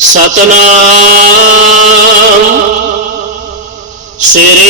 ਸਤਨਾਮ ਸ੍ਰੀ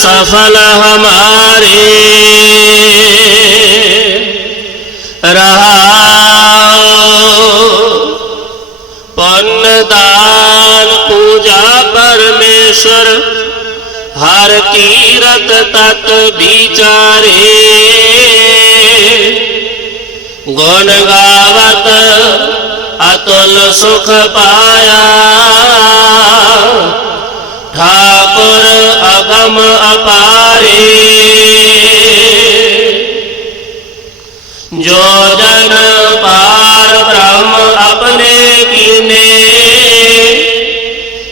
ਕਾਰਜ ਸਫਲ ਹਮਾਰੇ ਰਹਾਉ ਪੁੰਨ ਦਾਨ ਪੂਜਾ ਪਰਮੇਸ਼ਰ ਹਰ ਕੀਰਤ ਤਤ ਵਿਚਾਰੇ ਗੁਣ ਗਾਵਤ ਅਤੁਲ ਸੁਖ ਅਗਮ ਅਪਾਰੇ। ਜੋ ਜਨ ਪਾਰ ਬ੍ਰਹਮ ਆਪਣੇ ਕੀਨੇ,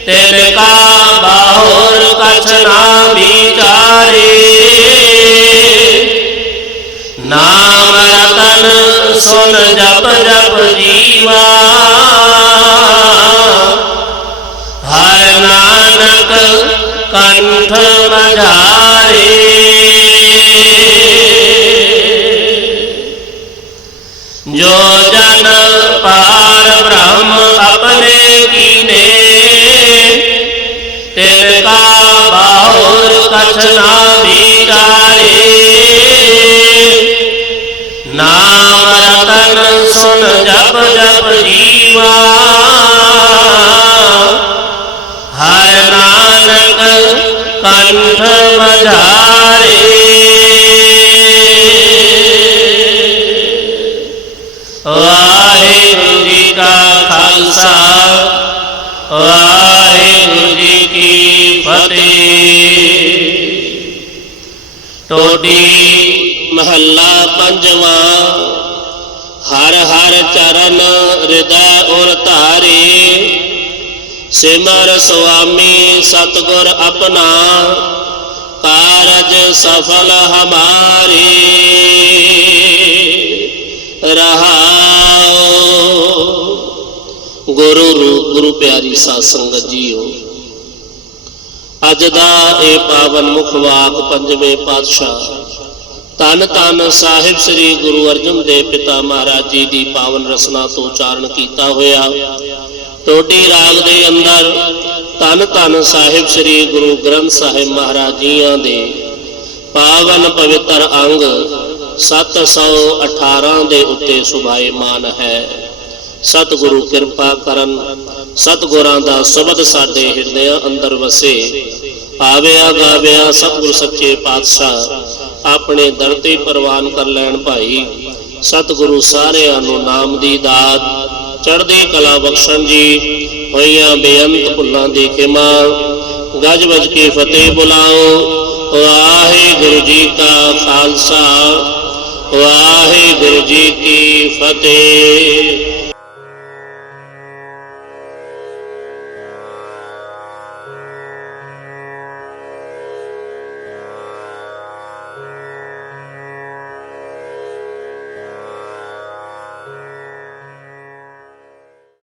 ਤਿਨ ਕਾ ਬਾਹਰ ਕਛ ਨਾ ਵਿਚਾਰੇ। ਨਾਮ ਰਤਨ ਸੁਨ ਜਪ ਜਪ ਜੀਵਾ। ਕੰਠ ਮਝਾਰੇ ਜੋ ਜਨ ਪਾਰ ਬ੍ਰਹਮ ਆਪਣੇ ਕੀਨੇ, ਤਿਨ ਕਾ ਬਾਹੁਰ ਕਛ ਨਾ ਵਿਚਾਰੇ। ਨਾਮ ਰਤਨ ਸੁਨ ਜਪ ਜਪ ਜੀਵਾ, ਹਰ ਕੰਠ ਮਝਾਰੇ ਵਾਹਿਗੁਰੂ ਜੀ ਕਾ ਖਾਲਸਾ, ਵਾਹਿਗੁਰੂ ਜੀ ਕੀ ਫਤਿਹ। ਟੋਡੀ ਮਹੱਲਾ ਪੰਜਵਾਂ, ਹਰ ਹਰ ਚਰਨ ਹਿਰਦੈ ਸਿਮਰ ਸੁਆਮੀ ਸਤਗੁਰ ਆਪਣਾ, ਕਾਰਜ ਸਫਲ ਹਮਾਰੇ। ਰਹਾਉ ਗੁਰੂ ਗੁਰੂ ਪਿਆਰੀ ਸਾਧ ਸੰਗਤ ਜੀਓ, ਅੱਜ ਦਾ ਇਹ ਪਾਵਨ ਮੁਖ ਵਾਕ ਪੰਜਵੇਂ ਪਾਤਸ਼ਾਹ ਤਨ ਤਨ ਸਾਹਿਬ ਸ੍ਰੀ ਗੁਰੂ ਅਰਜਨ ਦੇਵ ਪਿਤਾ ਮਹਾਰਾਜ ਜੀ ਦੀ ਪਾਵਨ ਰਸਨਾ ਤੋਂ ਉਚਾਰਨ ਕੀਤਾ ਹੋਇਆ। ਟੋਡੀ ਰਾਗ ਦੇ ਅੰਦਰ ਤਨ ਤਨ ਸਾਹਿਬ ਸ੍ਰੀ ਗੁਰੂ ਗ੍ਰੰਥ ਸਾਹਿਬ ਮਹਾਰਾਜ ਜੀਆਂ ਦੇ ਪਾਵਨ ਪਵਿੱਤਰ ਅੰਗ 718 ਦੇ ਉੱਤੇ ਸੁਭਾਏਮਾਨ ਹੈ। ਸਤਿਗੁਰੂ ਕਿਰਪਾ ਕਰਨ, ਸਤਿਗੁਰਾਂ ਦਾ ਸ਼ਬਦ ਸਾਡੇ ਹਿਰਦਿਆਂ ਅੰਦਰ ਵਸੇ। ਆਵਿਆ ਗਾਵਿਆ ਸਤਿਗੁਰ ਸੱਚੇ ਪਾਤਸ਼ਾਹ, ਆਪਣੇ ਦਰ ਤੇ ਪ੍ਰਵਾਨ ਕਰ ਲੈਣ ਭਾਈ। ਸਤਿਗੁਰੂ ਸਾਰਿਆਂ ਨੂੰ ਨਾਮ ਦੀ ਦਾਤ ਚੜ੍ਹਦੀ ਕਲਾ ਬਖਸ਼ਣ ਜੀ, ਹੋਈਆਂ ਬੇਅੰਤ ਭੁੱਲਾਂ ਦੀ ਖਿਮਾ। ਗੱਜ ਵੱਜ ਕੇ ਫਤਿਹ ਬੁਲਾਓ ਵਾਹਿਗੁਰੂ ਜੀ ਕਾ ਖਾਲਸਾ ਵਾਹਿਗੁਰੂ ਜੀ ਕੀ ਫਤਿਹ।